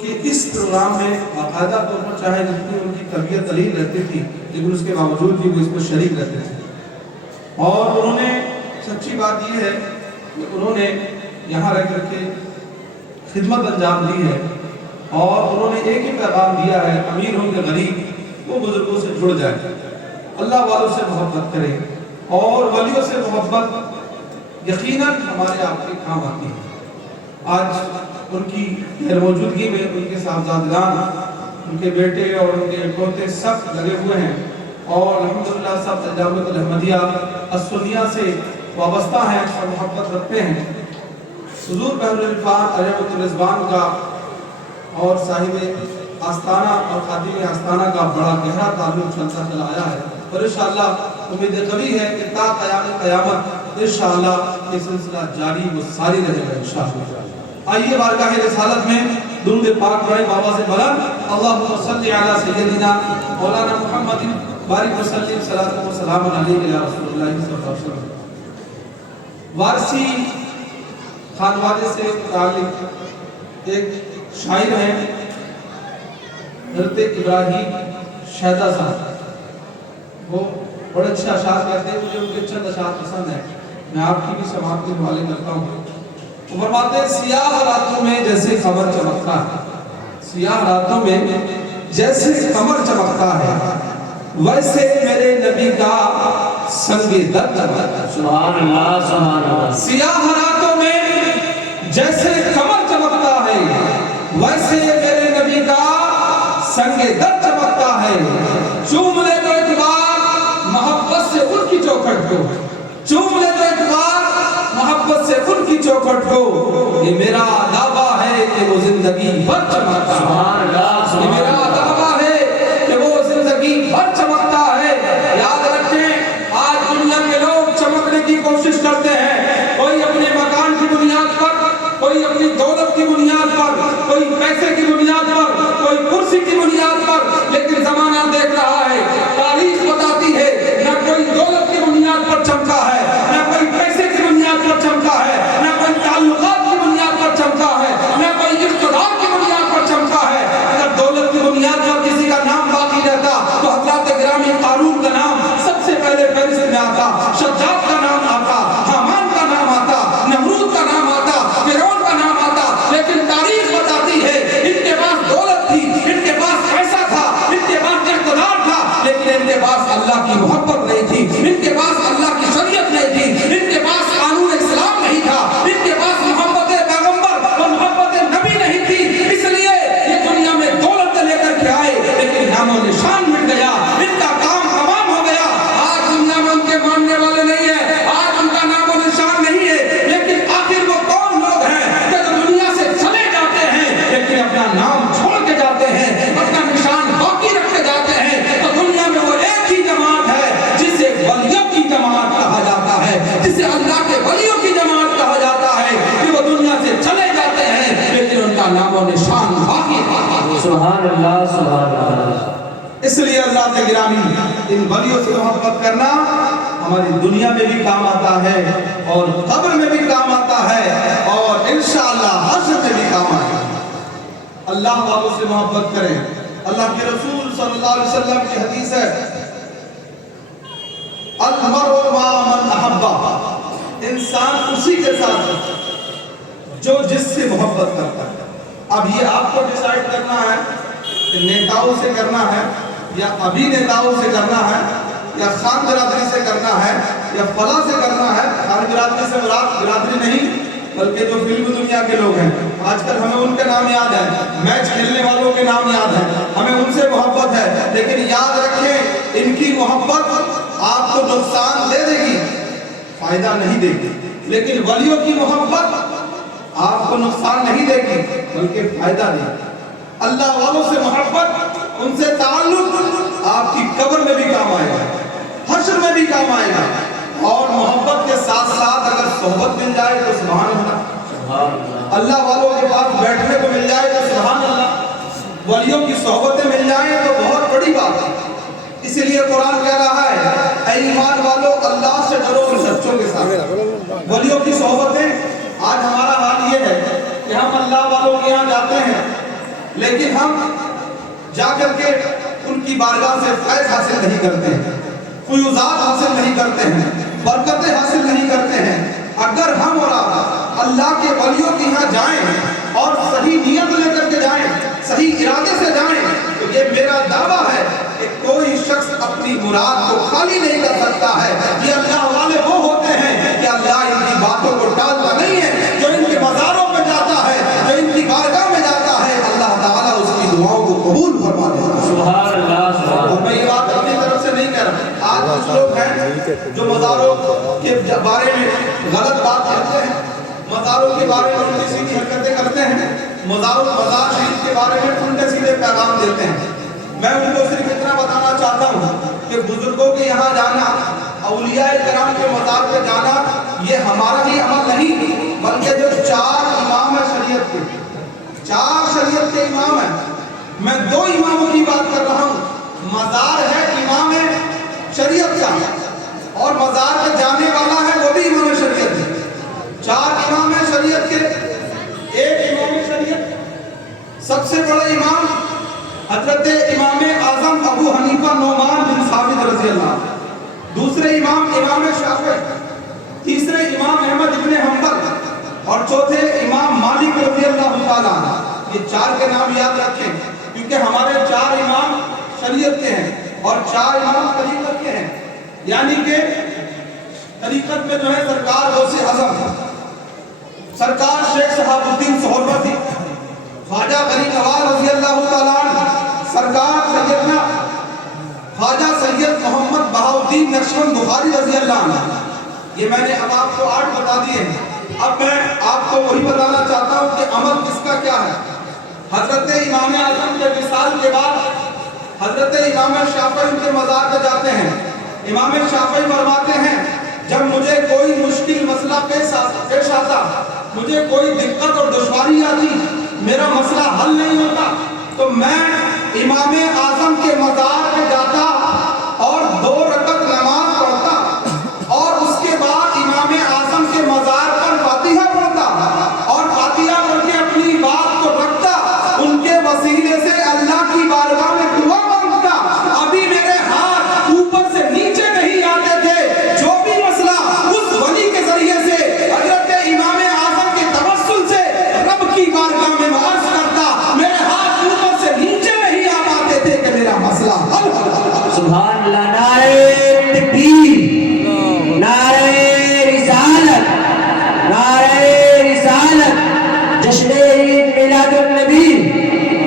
کہ اس پروگرام میں باقاعدہ طور پر چاہے جتنی ان کی طبیعت قلیل رہتی تھی لیکن اس کے باوجود بھی وہ اس میں شریک رہتے تھے، اور انہوں نے سچی بات یہ ہے کہ انہوں نے یہاں رہ کر کے خدمت انجام دی ہے، اور انہوں نے ایک ہی پیغام دیا ہے، امیر ہوں کہ غریب وہ بزرگوں سے جڑ جائے، اللہ والوں سے محبت کرے، اور ولیوں سے محبت یقیناً ہمارے آپ کے کام آتی ہے۔ آج ان کی غیر موجودگی میں ان کے صاحبزادگان، ان کے بیٹے اور ان کے پوتے سب لگے ہوئے ہیں، اور الحمدللہ سب جامعۃ الاحمدیہ السنیہ سے وابستہ ہیں اور محبت رکھتے ہیں۔ حضور بحر الرفاق عجبۃ الرضوان کا اور صاحب آستانہ اور خادم آستانہ کا بڑا گہرا تعلق چلتا چلا آیا ہے، اور انشاءاللہ امید قوی ہے کہ تا قیام قیامت انشاءاللہ یہ سلسلہ جاری و ساری رہے گا انشاءاللہ۔ آئیے بارگاہ رسالت میں درود پاک پڑھیں بابا سے بلند، اللہم صلی علی سیدنا مولانا محمد بارک وسلم صلاۃ و سلام علیہ یا رسول اللہ صلی اللہ علیہ وسلم۔ وارسی خانوادے سے متعلق ایک شاعر ہیں حضرت ابراہیم شہدہ صاحب، وہ بڑے اچھے اشعار کہتے ہیں، مجھے ان کے چند اشعار پسند ہیں، میں آپ کی بھی سماعت کے حوالے کرتا ہوں۔ وہ فرماتے ہیں سیاہ راتوں میں جیسے قمر چمکتا ہے، سیاہ راتوں میں جیسے قمر چمکتا ہے، ویسے میرے نبی کا سنگ درد چمکتا ہے۔ سبحان اللہ سبحان اللہ۔ سیاہ راتوں میں جیسے قمر چمکتا ہے، ویسے میرے نبی کا سنگ درد چمکتا ہے۔ چوم لے تو ایک بار محبت سے ان کی چوکھٹ کو، چوم لے تو ایک بار محبت سے ان کی چوکھٹ کو، یہ میرا دعویٰ ہے کہ وہ زندگی بھر چمکتا ہے، یہ میرا دعویٰ ہے کہ وہ زندگی بھر چمکتا ہے۔ یاد رکھیں آج دنیا کے لوگ چمکنے کی کوشش کرتے ہیں، کوئی اپنے مکان کی بنیاد پر، کوئی اپنی دولت کی بنیاد پر، کوئی پیسے کی بنیاد پر، کوئی کرسی کی بنیاد پر، لیکن زمانہ دیکھ رہا ہے، تاریخ بتاتی ہے نہ کوئی دولت کی بنیاد پر چمکا ہے، نہ کوئی پیسے کی بنیاد پر چمکا ہے، نہ کوئی تعلقات کی بنیاد پر چمکا ہے، نہ کوئی اقتدار کی بنیاد پر چمکا ہے۔ اگر دولت کی بنیاد پر کسی کا نام باقی رہتا تو حضرات گرامی قارون کا نام سب سے پہلے فہرست میں آتا، شداد کا نام آتا، حامان کا نام آتا، نمرود کا نام آتا، فرعون کا نام آتا، لیکن تاریخ بتاتی ہے ان کے پاس دولت تھی، ان کے پاس پیسہ تھا، ان کے پاس اقتدار تھا، لیکن ان کے پاس اللہ کی محبت نہیں تھی، ان کے پاس اللہ کی شریعت نہیں تھی، ان کے پاس قانون اسلام نہیں تھا، ان کے پاس محبت پیغمبر اور محبت نبی نہیں تھی۔ اس لیے یہ دنیا میں دولت لے کر کے آئے لیکن نام و نشان مٹ گیا، ان کا کام تمام ہو گیا۔ آج دنیا میں ان کے ماننے والے نہیں ہیں، آج ان کا نام و نشان نہیں ہے، لیکن آخر وہ کون لوگ ہیں کہ جو دنیا سے چلے جاتے ہیں لیکن اپنا نام چھوڑ کے جاتے ہیں، اپنا نشان باقی رکھ کے جاتے ہیں؟ تو دنیا میں وہ ایک ہی جماعت ہے جسے ولیوں کی جماعت کہا جاتا ہے، جسے اللہ کے ولیوں کی جماعت کہا جاتا ہے، کہ وہ دنیا سے چلے جاتے ہیں لیکن ان کا نام و نشان باقی رہتا ہے۔ سبحان اللہ سبحان اللہ۔ اس لیے حضرات گرامی ان ولیوں سے محبت کرنا ہماری دنیا میں بھی کام آتا ہے اور قبر میں بھی کام آتا ہے اور انشاءاللہ حشر میں بھی کام آئے گا۔ اللہ والوں سے محبت کریں۔ اللہ کے رسول صلی اللہ علیہ وسلم کی حدیث ہے المرء مع من احب، انسان اسی کے ساتھ ہے جو جس سے محبت کرتا ہے۔ اب یہ آپ کو ڈیسائیڈ کرنا ہے کہ نیتاؤں سے کرنا ہے یا ابھی نیتاؤں سے کرنا ہے یا خان برادری سے کرنا ہے یا فلاں سے کرنا ہے۔ خان برادری سے مراد برادری نہیں بلکہ جو فلم دنیا کے لوگ ہیں، آج کل ہمیں ان کے نام یاد ہے، میچ کھیلنے والوں کے نام یاد ہے، ہمیں ان سے محبت ہے، لیکن یاد رکھیں ان کی محبت آپ کو نقصان دے دے گی، فائدہ نہیں دے گی، لیکن ولیوں کی محبت آپ کو نقصان نہیں دے گی بلکہ فائدہ دے گی۔ اللہ والوں سے محبت، ان سے تعلق آپ کی قبر میں بھی کام آئے گا، حشر میں بھی کام آئے گا، اور محبت کے ساتھ ساتھ اگر صحبت مل جائے تو سبحان اللہ، اللہ والوں کے پاس بیٹھنے کو مل جائے تو سبحان اللہ، ولیوں کی صحبتیں مل جائیں تو بہت بڑی بات ہے۔ اسی لیے قرآن کہہ رہا ہے اے ایمان والو اللہ سے ڈرو ان سچوں کے ساتھ۔ ولیوں کی صحبتیں، آج ہمارا حال یہ ہے کہ ہم اللہ والوں کے یہاں جاتے ہیں لیکن ہم جا کر کے ان کی بارگاہ سے فیض حاصل نہیں کرتے ہیں، فیوزات حاصل نہیں کرتے ہیں، برکتیں حاصل نہیں کرتے ہیں۔ اگر ہم اور آپ اللہ کے ولیوں کے یہاں جائیں اور صحیح نیت لے کر کے جائیں، صحیح ارادے سے جائیں، تو یہ میرا دعویٰ ہے کہ کوئی شخص اپنی مراد کو خالی نہیں کر سکتا ہے۔ یہ اللہ والے وہ ہوتے ہیں کہ اللہ ان کی باتوں کو ٹالتا نہیں ہے۔ جو ان کے مزاروں پہ جاتا ہے، جو ان کی بارگاہ میں جاتا ہے، اللہ تعالیٰ اس کی دعاؤں کو قبول فرما دیتا ہے۔ سبحان اللہ سبحان اور میں یہ بات اپنی طرف سے نہیں کہہ رہا، آج کچھ لوگ ہیں جو مزاروں کے بارے میں غلط بات کرتے ہیں، مزاروں کے بارے میں الٹی سیدھی حرکتیں کرتے ہیں، مزار شریف کے بارے میں الٹے سیدھے پیغام دیتے ہیں۔ میں ان کو صرف اتنا بتانا چاہتا ہوں کہ بزرگوں کے یہاں جانا، اولیاء کرام کے مزار پہ جانا، یہ ہمارا ہی عمل نہیں، بلکہ جو 4 امام ہیں شریعت کے، 4 شریعت کے امام ہیں، میں 2 اماموں کی بات کر رہا ہوں۔ مزار ہے امام شریعت کا، اور مزار پہ جانے والا ہے وہ بھی امام شریعت ہے۔ 4 امام ہیں شریعت کے، ایک امام شریعت سب سے بڑا امام حضرت امام اعظم ابو حنیفہ نعمان بن ثابت رضی اللہ، دوسرے امام امام شافعی، تیسرے امام احمد ابن حنبل، اور چوتھے امام مالک رضی اللہ تعالیٰ۔ یہ 4 کے نام یاد رکھیں، کیونکہ ہمارے 4 امام شریعت کے ہیں اور 4 امام طریقت کے ہیں۔ یعنی کہ طریقت میں جو ہے سرکار غوث اعظم، سرکار شیخ شہاب الدین سہروردی، خواجہ غریب نواز رضی اللہ تعالیٰ عنہ، سرکار سیدنا خواجہ سید محمد بہاؤالدین نقشبند بخاری رضی اللہ عنہ۔ یہ میں نے اب آپ کو 8 بتا دیے ہیں۔ اب میں آپ کو وہی بتانا چاہتا ہوں کہ عمل کس کا کیا ہے۔ حضرت امام اعظم کے وصال کے بعد حضرت امام شافعی ان کے مزار پہ جاتے ہیں۔ امام شافعی فرماتے ہیں جب مجھے کوئی مشکل مسئلہ پیش آتا، مجھے کوئی دقت اور دشواری آتی، میرا مسئلہ حل نہیں ہوتا، تو میں امام اعظم کے مزار پہ جاتا اور 2